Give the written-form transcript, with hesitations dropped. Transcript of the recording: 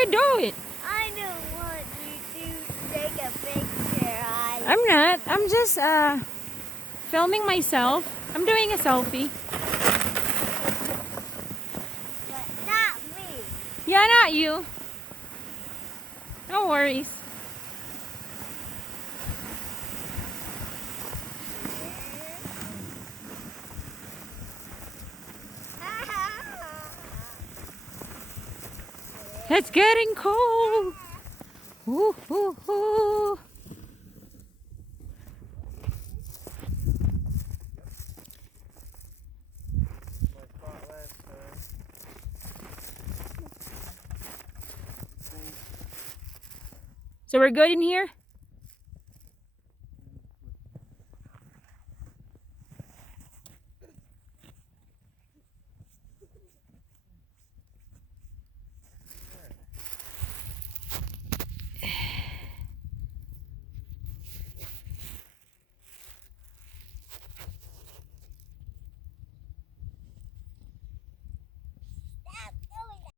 you do it. I don't want you to take a picture. I'm not. I'm just filming myself. I'm doing a selfie. But not me. Yeah, not you. No worries. It's getting cold. Ooh, ooh, ooh. So we're good in here?